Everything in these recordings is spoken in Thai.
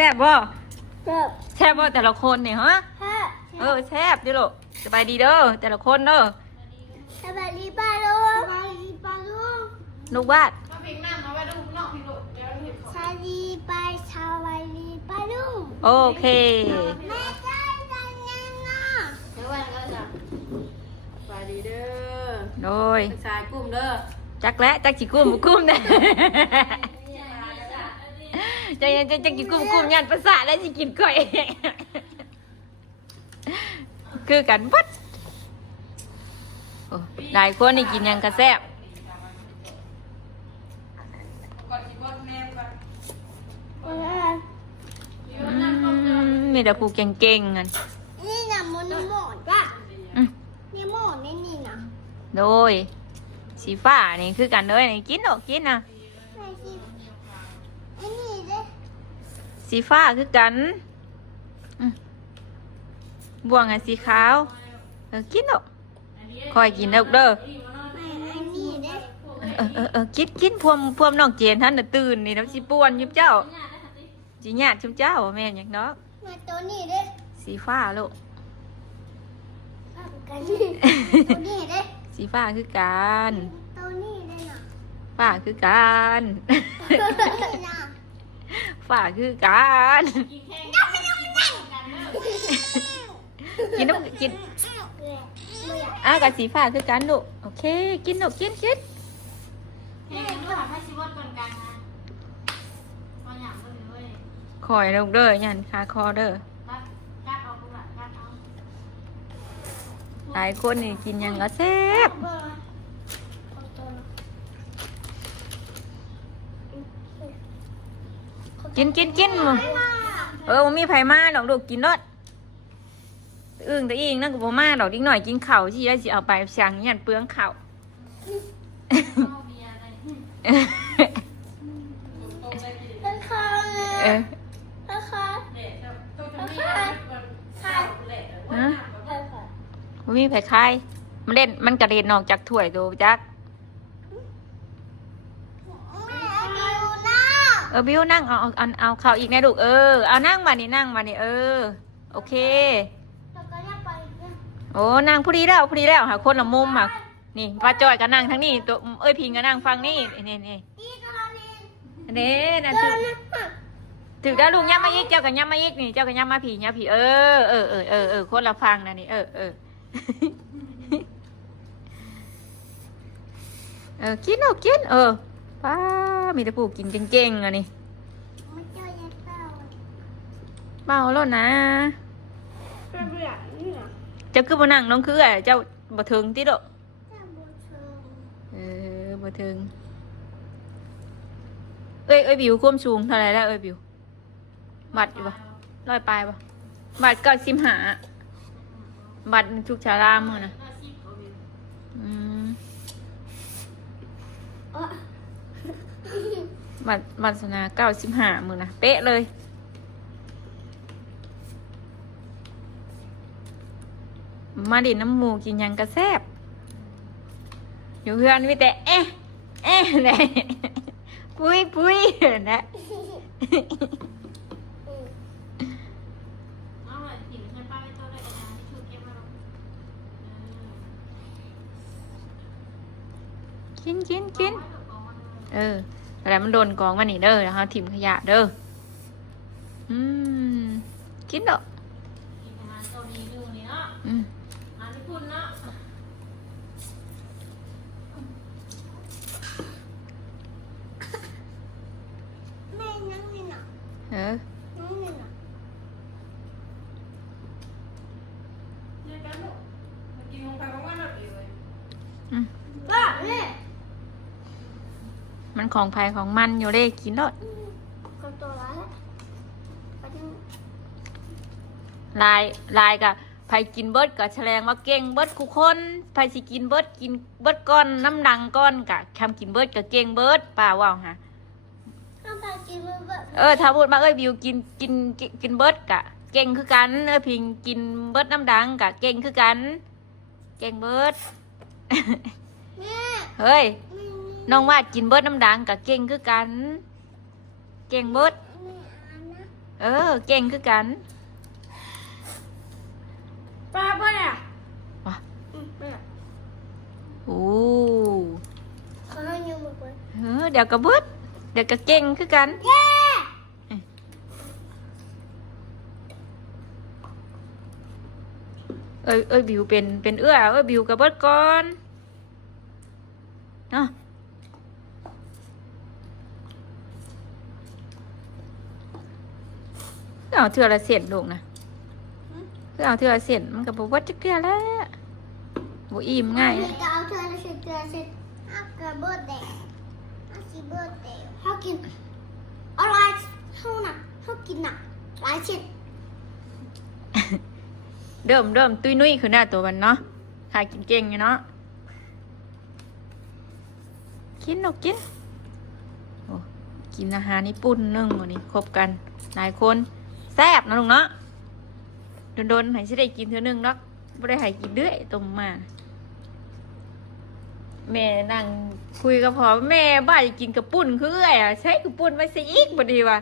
ซ่บบ่ เจ็บ แซ่บบ่แต่ละคนเนี่ยฮะ แค่ แซ่บดิลูกสบายดีเด้อแต่ละคนเด้อ สบายดีป้าลุงสบายดีป้าลุง ลูกบ้าน สบายดีป้าสบายดีป้าลุง โอเค แม่จ้าจังยังอ่ะ เดี๋ยววันก็จะสวัสดีเด้อ โดย ภาษากลุ่มเด้อ จักและจักจิกุ้มบ่กุ้มเด้อจักจิกุ้มยันประสาทแล้วสิกินก้อยคือกันวัดโอ้หลายคนนี่กินหยังกระแซ่บ ก่อนสิบดแม่ก่อน มีแต่ผู้เก่งๆกัน นี่น่ะมันหมดจ้ะ อืม นี่หมดนี่นะ โดยสีฟ้านี่คือกันเลยนี่กินออกกินนะ แม่ชิอันนี้เด้ สีฟ้าคือกันอืมบ่วงอ่ะสีขาวกินออกคอยกินเด้อเด้อ แม่อันนี้เด้ กินพวมน้องเจนท่านน่ะตื่นนี่น้ำสิป่วนยุบเจ้าจีญาติชุบเจ้าแม่นอย่างเนาะ แม่ตัวนี้เด้ สีฟ้าลูก กันนี่ตัวนี้เด้ สีฟ้าคือกัน ตัวนี้เด้น่ะ ฟ้าคือกัน ตัวนี้น่ะ ฟ้าคือกันกินน้ำกินกับสีฟ้าคือกันลูกโอเคกินลูกกิน เฮ้ยดูหาให้สิบดก่อนกันนะตอนหยาบเลยเว้ย คอยลูกเด้อยันคาคอเด้อ กัดเอาลูกละกัดเอา หลายคนนี่กินหยังก็แซ่บกินมันมีไผมาดอกลูกกินรสแต่อีกนั่นก็บ่มาดอกดิกหน่อยกินข้าวสิได้สิเอาไปสั่งยันเปลืองข้าว เอาเบียร์อะไร เป็นคอเล เอย อ เป็นคอ เด็ดต้อง เป็น ทำ ค นี่ อ ข้าวเละว่า เป็นคอ บ่มีไผคายมันกระเด็นออกจากถ้วยโตจัก แม่เอาอยู่นะ บิวนั่งเอาข้าวอีกนะลูกเอานั่งมานี่โอเค แล้วก็เนี่ยไปเนี่ย โอ้นั่งพอดีแล้วหาคนละมุมอ่ะนี่ป้าจอยก็นั่งทั้งนี้ตัวพิงก็นั่งฟังนี่นี่ นี่ก็เราเรียน นั่น เดิ ถือน นะ ถือได้ลุงย่ำมาอีกเจ้ากับย่ำมาอีกนี่เจ้ากับย่ำมาผีย่ำผีคนละฟังนะนี่กินป้ามีแต่ผู้กินเก่งๆอ่ะนี่ ไม่เจอยังเต้า เมาแล้วนะ เป็นเบื่อนี่เหรอ เจ้าคือบ่นั่งน้องคือเจ้าบ่ถึงติโด เจ้าบุญเชิง บ่ถึงบิวความสูงเท่าไหร่แล้วบิวบัตรอยู่ปะ100ปลายปะบัตร95บัตรทุกชาลามมือนะบัตรสนา95มือนะเป๊ะเลยมาดินน้ำหมูกินหยังกระแซบอยู่เพื่อนมีแต่เนี่ยปุ้ยนะ เอาเลยหิวใช่ป้าไม่ต้องเลยนะที่ชูเก็บมาลง กินแต่มันโดนกองมานี่เด้อแล้วเขาถิ่มขยะเด้อกินเด้อ กินอาหารตัวนี้ดูนี่เนาะ อืม อาหารญี่ปุ่นเนาะ แม่นั่งนี่น่ะ Ừ. นั่งนี่น่ะ เนี่ยกันลูกมากินของใครของมันแบบนี้เลย ว่าเนี่ย มันของไผ่ของมันอยู่เลยกินรส ก็ตัวละไปดู ลายกับไผ่กินเบิดกับแฉลงว่าเก่งเบิดคุกคนไผ่สิกินเบิดกินเบิดก้อนน้ำดังก้อนกะคำกินเบิดกับเก่งเบิดป่าว่าวฮะ ข้าวผัดกินแบบ ถ้าพูดมาบิวกินเบิดกะเก่งคือกันพิงกินเบิดน้ำดังกะเก่งคือกันเก่งเบิด แม่ เฮ้ยน้องวาดกินเบิดน้ำดังกะเก่งคือกัน เก่งเบิด แม่อ่านนะ เก่งคือกัน ปลาเปิ้ลอ่ะ ว่ะ ไม่อ่ะ โอ้ เขาให้ยืมมาเปิ้ล เดี๋ยวก็เบิดเดี๋ยวก็เก่งคือกัน เย้ บิวเป็นบิวกับเบิดก่อนเนาะเอาเทื่อละเศษลูกนะเอาเทื่อละเศษมันกับบ่เบิดจักเทื่อแล้วบ่อิ่มง่าย จะเอาเธอเสร็จฮักกระเบิดแดงฮักกินเบิดแดงฮักกินอะไรเท่าน่ะฮักกินน่ะหลายชิ้น เริ่มตุ้ยนุ้ยขึ้นหน้าตัวมันเนาะหากินเก่งอยู่เนาะกินนกกินโอ้กินอาหารญี่ปุ่นนึ่งวันนี้ครบกันหลายคนแซ่บนะลุงเนาะโดนให้สิได้กินเท่านึงเนาะไม่ได้ให้กินเรื่อยต้มมาแม่นั่งคุยกับพ่อแม่บ้าจะกินกระปุ่นคือไงอ่ะใช้กระปุ่นมาสิอีกบ่ดีว่ะ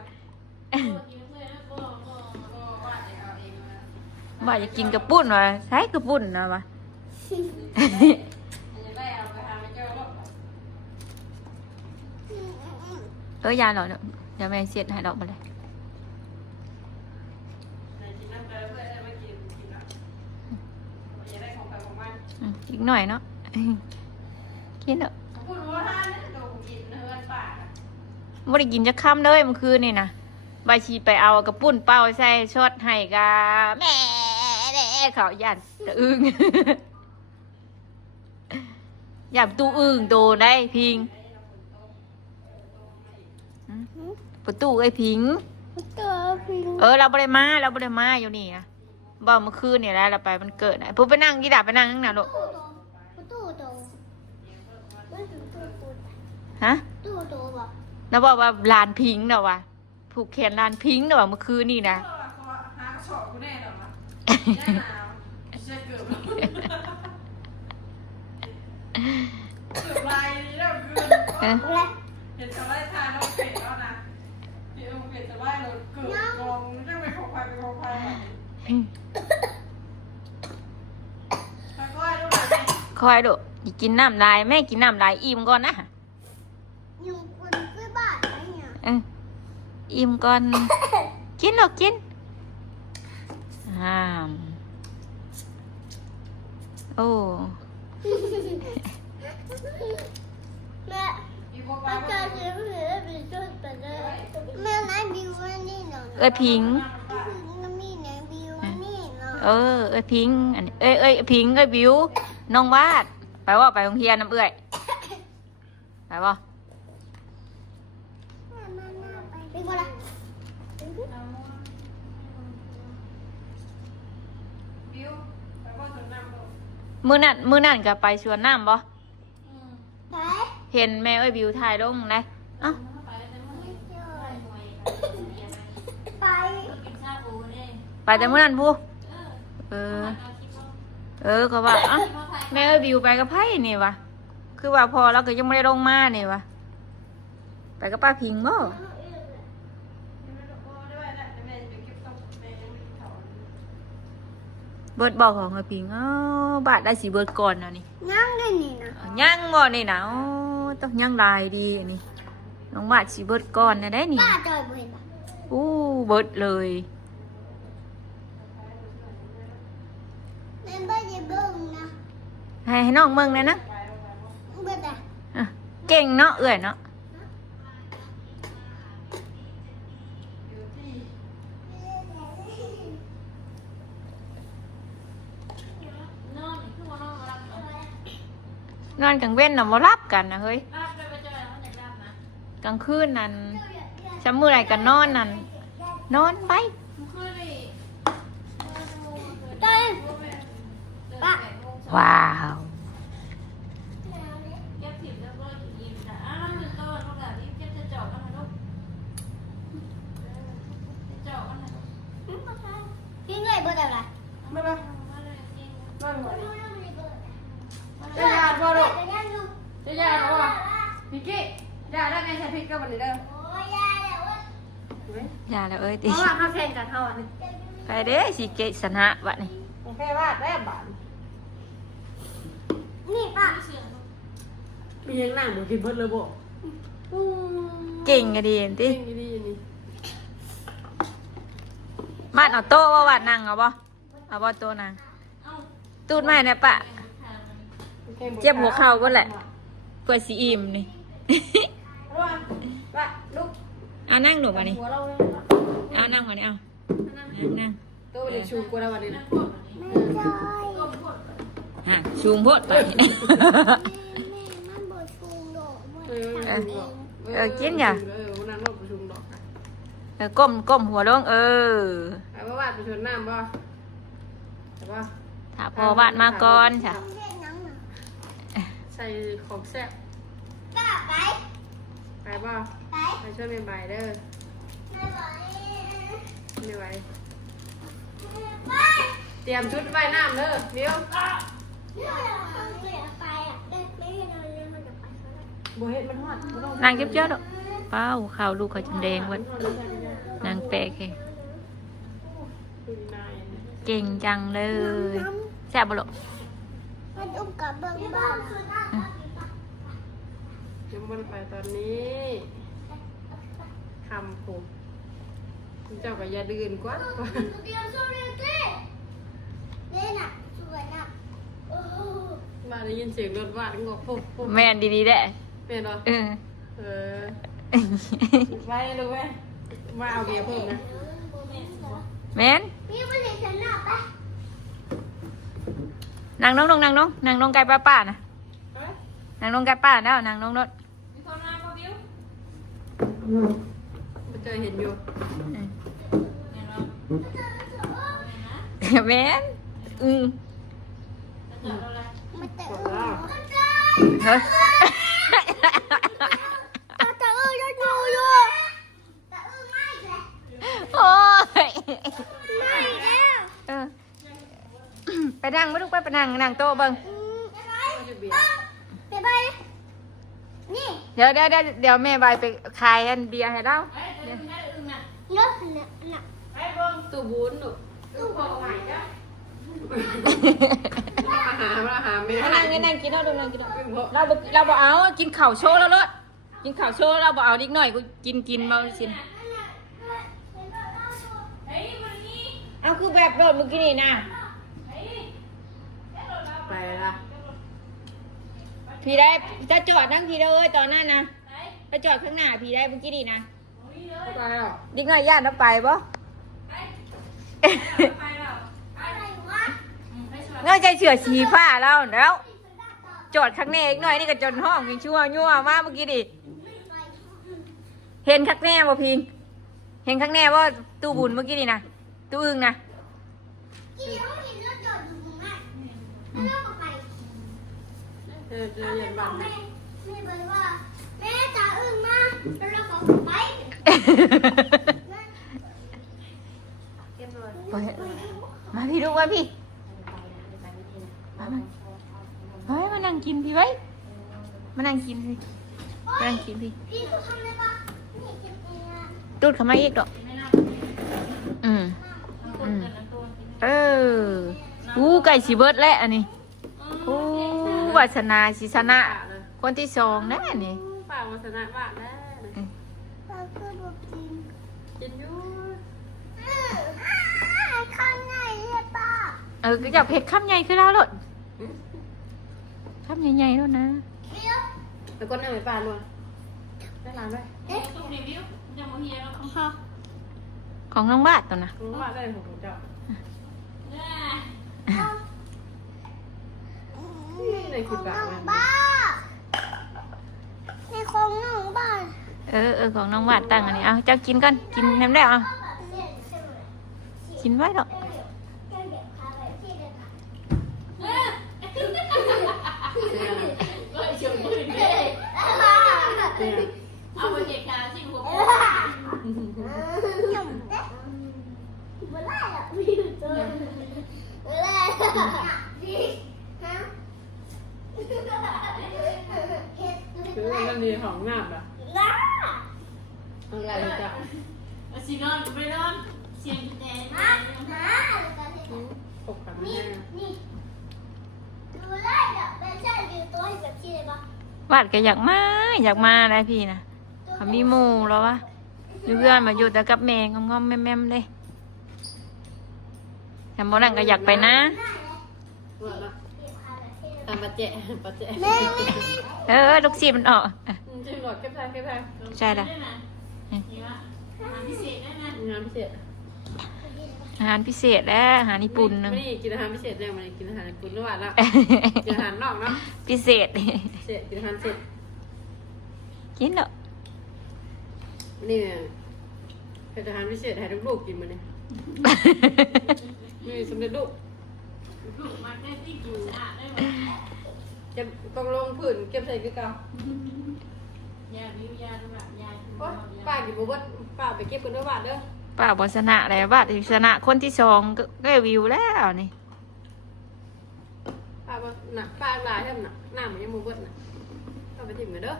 บ่าจะกินกระปุ่นวะใช้กระปุ่นนะวะ ยาหรอเดี๋ยวแม่เสียดให้ดอกมาเลยอีกหน่อยเนาะกินเถอะไม่ได้กินจะค่ำเลยเมื่อคืนนี่นะใบชีไปเอากระปุ่นเป้าใส่ชดให้กาแม่เขาย่านตะอึ้ง อย่าตูอึ้งโดนได้พิงประตูไอ้พิง ตัวพิง เราบ่ได้มาอยู่นี่นะบอกเมื่อคืนนี่แหละเราไปมันเกิดนะพูดไปนั่งกี่ดาไปนั่งข้างหน้าลูก ตู้โตไม่ถึงตู้โต ฮะ ตู้โตป่ะ แล้วบอกว่าลานพิงเนาะวะผูกแขนลานพิงเนาะเมื่อคืนนี่นะ หากระสอบกูแน่หรอวะแน่หนาวเชื่อเกือบลายนี้แล้วคือ อะไร เห็นชาวไร่ทานเราเผ็ดแล้วนะเผ็ดชาวไร่เราเกือบกองจะไปของใครค่อยๆดูหน่อย คอยดูอย่ากินน้ำลายแม่กินน้ำลายอิ่มก่อนนะ อยู่คนซื้อบ้านไหมเนี่ย อิ่มก่อน กินหรอกกินโอ้ แม่ถ้าเจอซื้อหรือไปช่วยไปเลยแม่นายบิวนี่เนาะ พิง น้ำมีนายบิวนี่เนาะ พิงอันพิงบิวน้องวาดไปว่าไปโรงเรียนน้ำไปว่า ไปก่อนละ บิวไปว่าถึงน้ำบ่ มื้อนั่นก็ไปชวนน้ำบ่ ไป เห็นแม่บิวถ่ายลงนะเอ้า ไป ไปแต่มื้อนั้นพูก็ว่าเอ้าแม่บิวไปกับไพ่นี่วะคือว่าพอเราก็ยังไม่ได้ลงมานี่วะไปกับป้าพิงบ่เบิดบอกของพิงบาทได้สิเบิดก่อนนะนี่ นั่งได้นี่นะ ย่างบ่นี่นะต้องย่างลายดีอันนี้น้องบาทสิเบิดก่อนนะได้นี่ ป้าจอยบ่เห็นปะ เบิดเลย แม่บ้านจะเบิ่งนะ ให้น้องเมืองเลยนะ เบิ่งอ่ะ เก่งเนาะเนาะ นอนกลางเว้นน่ะบ่รับกันนะเฮ้ยกลางคืนนั่นช้ำมือไรกันนอนนั่นนอนไป จอยป้า ว้าว พี่เงยเบิ่งอะไร ไม่ไปนั่งหน่อยจะยาบ่ลูกจะยาบ่วะพี่กี้ยาได้ไงใช้พริกกับวันนี้เด้อ โอ้ยยาแล้วเว้ย เ เลย อย่าแล้วเอ้ย เพ ติ ราะว่าเขาแข่งกันเท่าอันนี้ ไปเด้สิเกะชนะวะนี่ โอเควาดได้บาท นี่ป่ะ มียังนั่งบ่กินเพิ่นเลยบ่ เก่งก็ดีเห็นติ จริงดีนี่ บ้านเอาโต๊ะว่าวาดนั่งเอาบ่เอาบ่โต๊ะนั่งตูดไม้เนี่ยปะเจ็บหัวเข่าก็แหละเพื่อสิอิ่มนี่ ว่าลูก เอานั่งหนูมานี่ หัวเราเลย เอานั่งมานี่เอานั่ง ตัวเด็กชูกูแล้ววันนี้ ไม่ใช่ ฮะชูงโพดไป แม่มันบ่ชูงดอกมัน กินอย่า นั่งรถประชุมดอก ก้มหัวลงไอ้ว่าวาดประชุมน้ำบ่แต่ว่า ถ้าพอวาดมาก่อนจ้ะ ต้องเล่นน้ำหนัก ใส่ของแซ่บ กล้าไป ไปบ่ ไป ไปช่วยแม่ใบเด้อ ไม่ไหว ไม่ไหว ไป เตรียมชุดว่ายน้ำเด้อเดี๋ยว เนี่ยเขาเสียไปอ่ะเด็กไม่ให้เราเรียนมันจะไปเขาได้ บ่เฮ็ดมันฮอด นางเจ้าๆดอกเป้าข่าวลูกเขาจนแดงเวันนางแปะแกเก่งจังเลยแซ่บบ่ลูก มันอุ้มกับเบิ้งบ้าน ยังบ่ได้ไปตอนนี้คำผมเจ้าก็อย่าดื่นกว่า เตรียมโซเรียนสิเล่นอ่ะสวยอ่ะโอ้โห มาได้ยินเสียงรถวาดงอกปุ๊บปุ๊บ แม่นดีๆแหละ เป็นเหรอ เออ เออไว้รู้ไหมมาเอาเบียร์เพิ่มนะ แม่น พี่มาเรียนฉันหน้าไป นางน้องนางน้องไก่ป้านะนางน้องไก่ป้าแล้วนางน้องรถ มีคนมาบ่บิว ไปเจอเห็นอยู่ เห็นบ่ แม่นอืม จอดเราเลย มาแต่ ก เอ ดแล้ว เฮ้ย แต่เออยังอยู่อยู่แต่เออไม่เลย โอ้ย ไม่แล้ว เออไปนั่งไม่ลูกไปนั่งโต๊ะเบิ่ง อะไร ก็จะเบียร์ ไปไปนี่ เดี๋ยวแม่ใบไปขายอันเบียร์ให้เรา ไปเดินไปอึ้งน่ะ เลิกเนี่ยน่ะ ไปเบิ่ง ตู้บุญลูก ตู้พอไหวจ้ะ มาหาแม่ นั่งกินเอาดูนั่งกินเอาเราบ่เอากินข้าวโชว์แล้วรถกินข้าวโชว์เราบ่เอานิดหน่อยกูกินมาสิ เฮ้ยวันนี้ เอาคือแบบโดดเมื่อกี้นี่นะ เฮ้ย ไปละ พี่ได้จะจอดนั่งพี่ได้เอ้ยตอนนั้นนะ ไป ไปจอดข้างหน้าพี่ได้เมื่อกี้นี่นะ ไปหรอ นิดหน่อยญาติเราไปบ่ ไปไปแล้วไป อะไรวะ ไปสวัสดี เงาใจเฉื่อยสีฟ้าแล้ว จอดข้างในอีกหน่อยนี่ก็จนห้องยังชั่วยั่วมากเมื่อกี้ดิเห็นข้างแน่บ่พิงเห็นข้างแน่ว่าตู้บุญเมื่อกี้นี่นะตู้อึ้งนะ กินแล้วกินแล้วจอดอยู่ตรงนั้นไม่เลิกออกไป เจอเย็นบ้าน แม่บอกว่าแม่จ๋าอึ้งมาแล้วเราขอไป มาพี่ลูกว่าพี่เฮ้ยมานั่งกินพี่ไว้มานั่งกินสิมานั่งกินพี่ พี่เขาทำได้ปะนี่กินเองอ่ะ ตูดเขามาอีกดอก ไม่น่า อืม คนเกินน้ำตัวกิน เอออู้ไก่สีเบิร์ดแล้วอันนี้อู้วาสนาสิชนะคนที่สองแน่นี่ ป่าวัฒนะบ้านแน่ ปลาคือบอกกิน กินอยู่ ข้างในเลยป้า ก็อยากเผ็ดข้ามใหญ่ขึ้นแล้วหลดข้ามใหญ่ๆแล้วนะ เดี๋ยว แล้วก็นั่งไปป่าด้วยได้ร้านด้วย ตู้รีวิวจะมาเฮียแล้ว ค่ะ ของน้องบาทตัวนะ รู้ว่าได้ของเจ้าใน ข คิ อ ด ง บ้า น้องบ้าในของน้องบ้า ของน้องบาทตั้งอันนี้เอาเจ้ากินกันกินน้ำแล้วเอากินไว้หรอก ก็เชื่อมือเลยเอาไปเก็บขาสิหัว คือมันมีของงามอ่ะอะไรเจ้า เอาสิ นอนก็ไม่นอนเสียงแดง หาอะไรกันเนี่ย ขบขัน นี่ แม่ นี่ดูเลยเดี๋ยวเป็นเส้นวิวตัวให้แบบที่เลยปะ วาดก็อยากมาได้พี่นะเขามีหมู่แล้ววะอยู่เพื่อนมาอยู่แต่กับแม่งอมๆแม่มๆเลยแต่โมนั่งก็อยากไปนะ เบื่อละตามปะเจ๊ปะเจ๊ ลูกศิษย์มันออก จริงหรอเก็บทาง ใช่ละ นี่ว่าทำพิเศษได้นะ งานพิเศษ อาหารพิเศษแล้วอาหารญี่ปุ่นหนึง ไม่ได้กินอาหารพิเศษเลยมันกินอาหารญี่ปุ่นแล้วหวานแล้วกินอาหารนอกเนาะ พิเศษ พิเศษกินอาหารเสร็จ กินเถอะ นี่เป็นอาหารพิเศษให้ลูกๆกินมาเนี่ยนี่สำเร็จรูป ลูกมันได้ที่อยู่อ่ะได้ไหม เก็บกองลงผื่นเก็บใส่กระเป๋าย าวิวยาแบบยา โอ๊ยป้ากินบุบดป้าไปเก็บกันด้วยบาทเด้อ ป้าบอชนะแล้วบาดชนะคนที่สองก็วิวแล้วนี่ ป้าบอกหนักป้าลายให้มันหนักหน้ามันยังบุบดน่ะป้าไปถิ่มกันเด้อ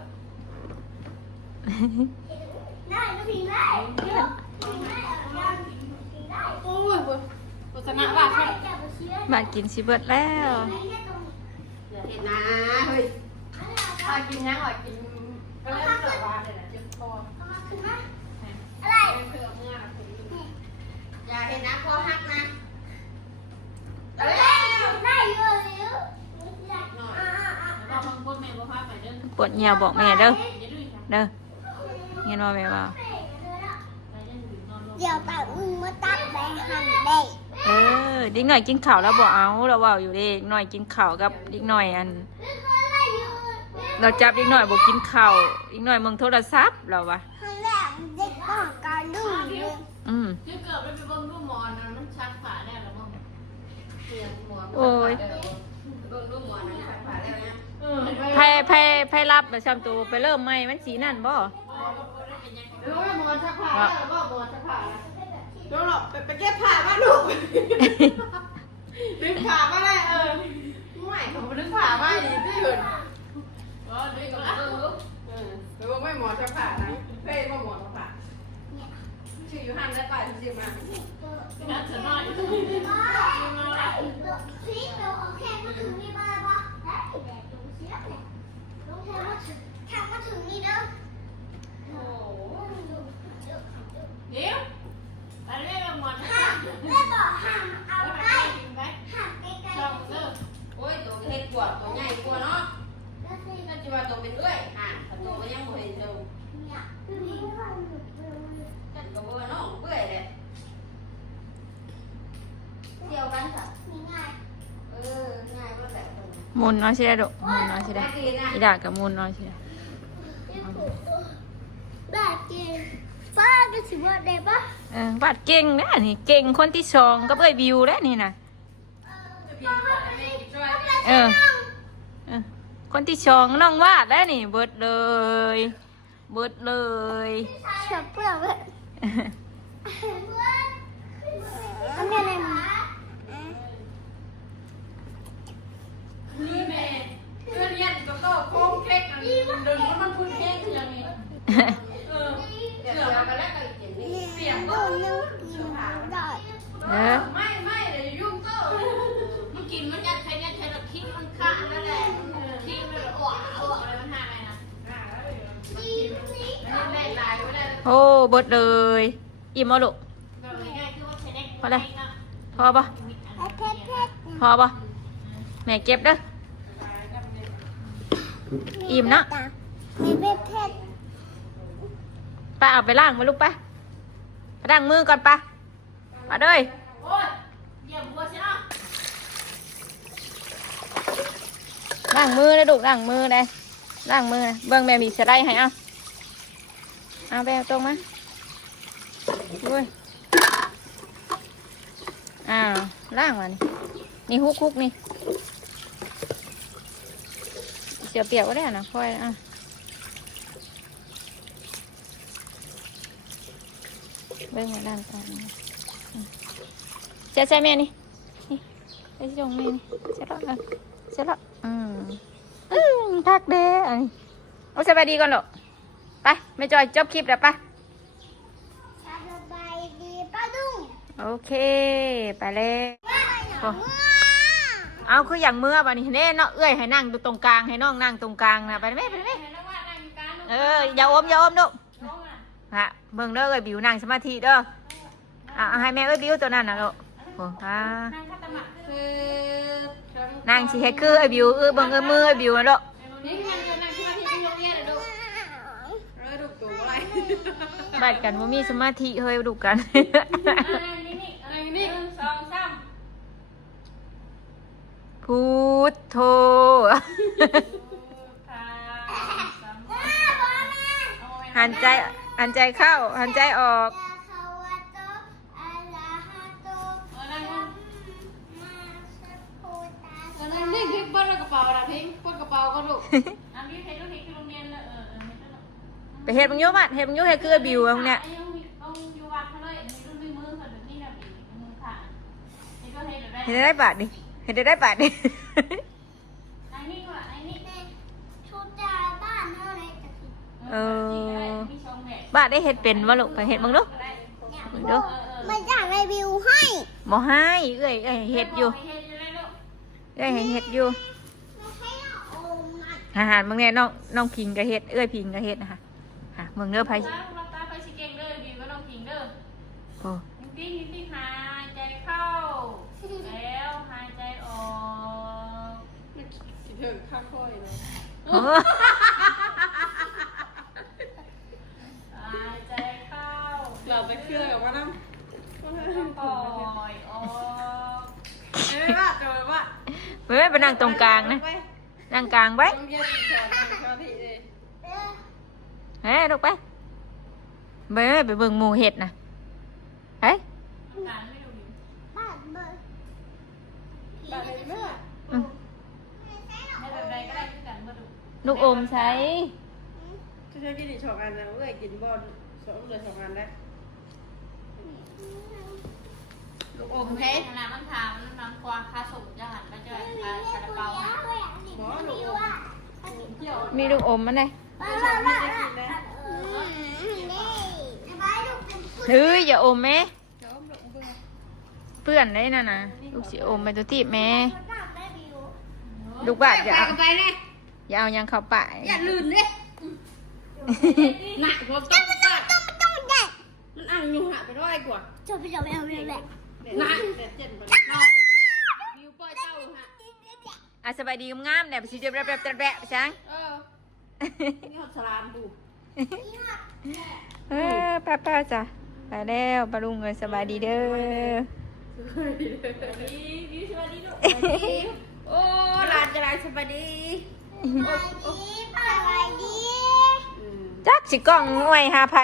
ได้ก็พิงได้เยอะพิงได้พิงได้ โอ้ยโฆษณาบาท ได้ เฮ้ย จะไปเชื่อบ าดกินสิเบิดแล้ว ไม่แค่ตรงนี้ อย่าเห็นนะเฮ้ยป้ากินยังหรอกินก็เล่นเสือบาทเลยนะเจ็บคอ เอามาขึ้นมาอะไร เสือเมื่อ อย่าเห็นนะคอหักนะได้ได้เยอะเลยอ่ะ เราบางคนแม่บอกว่าไปเดิน ปวดเหี่ยวบอกแม่เด้อ อย่าดื้อค่ะ เด้อเห็นว่าแม่ว่า ไปเดินอยู่นอนลง เดี๋ยวแต่มึงมาตัดไปหั่นได้ ดิกหน่อยกินข้าวแล้วบอกเอาเราเว่าอยู่เด็กหน่อยกินข้าวกับดิกหน่อยอัน เราจับดิกหน่อยบอกกินข้าวดิกหน่อยมึงโทรศัพท์เราวะ หั่นแรกเด็กก็การดูเลย อืม คือเกิดไปเบิ่งรูปหมอนมันชักขาได้แล้วมั้ง โอ้ย ไพ่รับแบบชำตัวไปเริ่มใหม่มันสีนั่นบ่ รู้ไหมหมอนชักผ้าแล้วก็หมอนชักผ้าแล้วหรอไปเก็บผ้ามาลูกดึงผ้ามาเลยไม่เขาไปดึงผ้ามาดีที่อื่น อ๋อด้วยกันแล้ว หรือว่าไม่หมอนชักผ้านะเพ่ว่าหมอนชักผ้าชื่ออยู่ห้างได้ป่ะชื่อมา น่าจะน้อย สีเขียวโอเคมาถึงนี่มาปะได้แดดตรงเสียเลยโอเคมาถึงทางมาถึงนี่เด้อ เดี๋ยวไปเรียกหมอน ห้ามได้บอกห้ามเอา เอา ไป ไป ห้ามใกล้ ช่องเด้อ โอ้ยตัวเฮ็ดกวดตัวใหญ่กว่าเนาะ ๆแล้วสิ ก็จะว่าตัวเป็นเอื้อยตัวก็ยังบ่เห็นเจ้า เนี่ยนี่ว่า จันก็บ่ว่าน้องเปื่อยแหละเที่ยวกันค่ะ นี่ไง ง่ายบ่แบบตรง มุนเนาะใช่ได้ดอกมุนเนาะใช่ได้ กินนะ อีดากับมุนเนาะใช่ได้ ได้กินป้าก็ถือว่าได้ปะ วาดเก่งนะนี่เก่งคนที่สองก็เอ้ยวิวแล้วนี่นะเออคนที่สองน้องวาดแล้วนี่เบิดเลยเบิดเลย เชื่อเปล่าเลยอันนี้อะไรมา คือแม่คือเรียนก็โตโค้งเค้กดึงมันพุ่งเค้กอย่างนี้ เดี๋ยวไปแล้วก็อีกอย่างนี้ เปลี่ยน โด บ่ นนึงกินได้ ไม่เดี๋ยวยุ่งโต มันกินมันยัดใช้ยัดใช้แล้วคิดมันขาดแล้วแหละคิดมันอ้วกอะไรมันหาอะไรนะมันเล่นลายก็ได้ โอ้เบิดเลยอิ่มเอาลูก แบบง่ายๆคือว่าใช้ได้ พอปะ เพชรเพชร พอปะแม่เก็บเด้ออิ่มเนาะ มีเพชรเพชร ไปเอาไปล้างมาลูกไปไปล้างมือก่อนปะมาเด้ย โอ้ยเยี่ยมบัวใช่ไหม ล้างมือเลยลูกล้างมือเลยล้างมือนะเบิ่งแม่มีสไลด์ให้เอาไปเอาตรงมาด้วยล้างมานี่ฮุกนี่เสียเปรียกก็ได้นะค่อยเบิ่งมาล้างก่อนใช่แม่นี่ไอ้ที่ตรงแม่นี่เสร็จแล้วทักเด้อันนี้เอาสบายดีก่อนหรอไปไม่จอยจบคลิปแล้วปะ สบาย โอเคไปเลยโอ้เอาคืออย่างเมื่อวันนี้เน่เนาะเอื้อยให้นั่งอยู่ตรงกลางให้น้องนั่งตรงกลางนะไปไหมไปไหมอย่าอมลูกฮะเบิ่งเด้อเอ้ยบิวนั่งสมาธิเด้อเอาให้แม่เอ้ยบิวตัวนั้นนะลูกโอ้นั่งสิเฮ็ดคือไอ้บิวเบิ่งมือไอ้บิวนะลูก นี่งานเดือนนั่งที่มาที่โรงเรียนเลยลูก ดูตัวอะไร บัดกันว่ามีสมาธิเฮ้ยดูกัน นี่อะไรนี่2 3 พุทโธหันใจเข้าหันใจออก นี่คือเปิ้ลกระเป๋าละพิงเปิ้ลกระเป๋าก็ลูกอันนี้เฮ็ดลูกเฮ็ดคือโรงเรียนเลยไปเฮ็ดบังโยบัดเฮ็ดบังโยเฮ็ดคือไอ้บิวเอาเนี่ย ต้องอยู่วัดเขาเลยมีรุ่นมือเขาแบบนี้นะปีมือขานี่ก็เฮ็ดได้ เฮ็ดได้บาทดิเฮ็ดได้บาทดิ ไอ้นี่ว่าไอ้นี่ ชุดจาบ้านเท่าไหร่ บาทได้เฮ็ดเป็นว่าลูกไปเฮ็ดบังดูบังดู ไม่อยากรีวิวให้ บ่ให้เอ้ยเฮ็ดอยู่เอ้ยให้เฮ็ดอยู่ ไม่ให้เราโอมนะ อาหารมึงเนี่ยน้องพิงก็เฮ็ดเอ้ยพิงก็เฮ็ดนะคะฮะมึงเด้อไผ ตาไปสิเก่งเด้อบิวก็ต้องพิงเด้อ โอ้ ติ้งหายใจเข้าแล้วหายใจออก สิเถิงข้างค่อยเลย โอ้ หายใจเข้า เราไปเครื่องกับว่าน้ำ ปล่อยออก เอ้ยว่าจะว่า ไม่ไปนั่งตรงกลางนะนั่งกลางไว้ ต้องเย็นสอนนั่งเท่าที่เลย เฮ้ยลูกไปไปเบิ่งหมู่เห็ดนะเฮ้ย การไม่ดูดิ บ้านเบอร์ แบบไหนเมื่อ ในแบบใดก็ได้ที่กันมาดู ลูกอมใช้ ช่วยกินอีก2 อันแล้วเอ้ยกินบอล2 เลย2 อันได้ ลูกอมเพชรน้ำมันทามันน้ำกวางคาสุกจะหันไปเจอคาราเปา หมอลูกเที่ยว มีลูกอมมันเลย ไม่ชอบไม่ได้กินนะ เฮ้ยอย่าอมแม่เปื้อนเลยน่ะนะลูกสิอมไปตัวที่แม่ลูกบาดอย่าเอา ไปเลย อย่าเอายังเข้าปาก อย่าลืมเลยหนักผมต้องตัดมันอังอยู่หาไปด้วยกว่า จะไปจับเอาเรื่องแหละ หนัก เด็ดเจ็ดบอล เราวิวปล่อยเจ้าฮะ อ่ะสบายดีงามๆเนี่ยไปสิเจ็บแปะๆช้าง นี่เขาสลามดู ป้าจ้ะไปแล้วปลาลุงเลยสบายดีเด้อ วิวสวัสดีลูกโอ้หลานจะไรสวัสดี สบายดี จักสิกล้องงวยหาไผ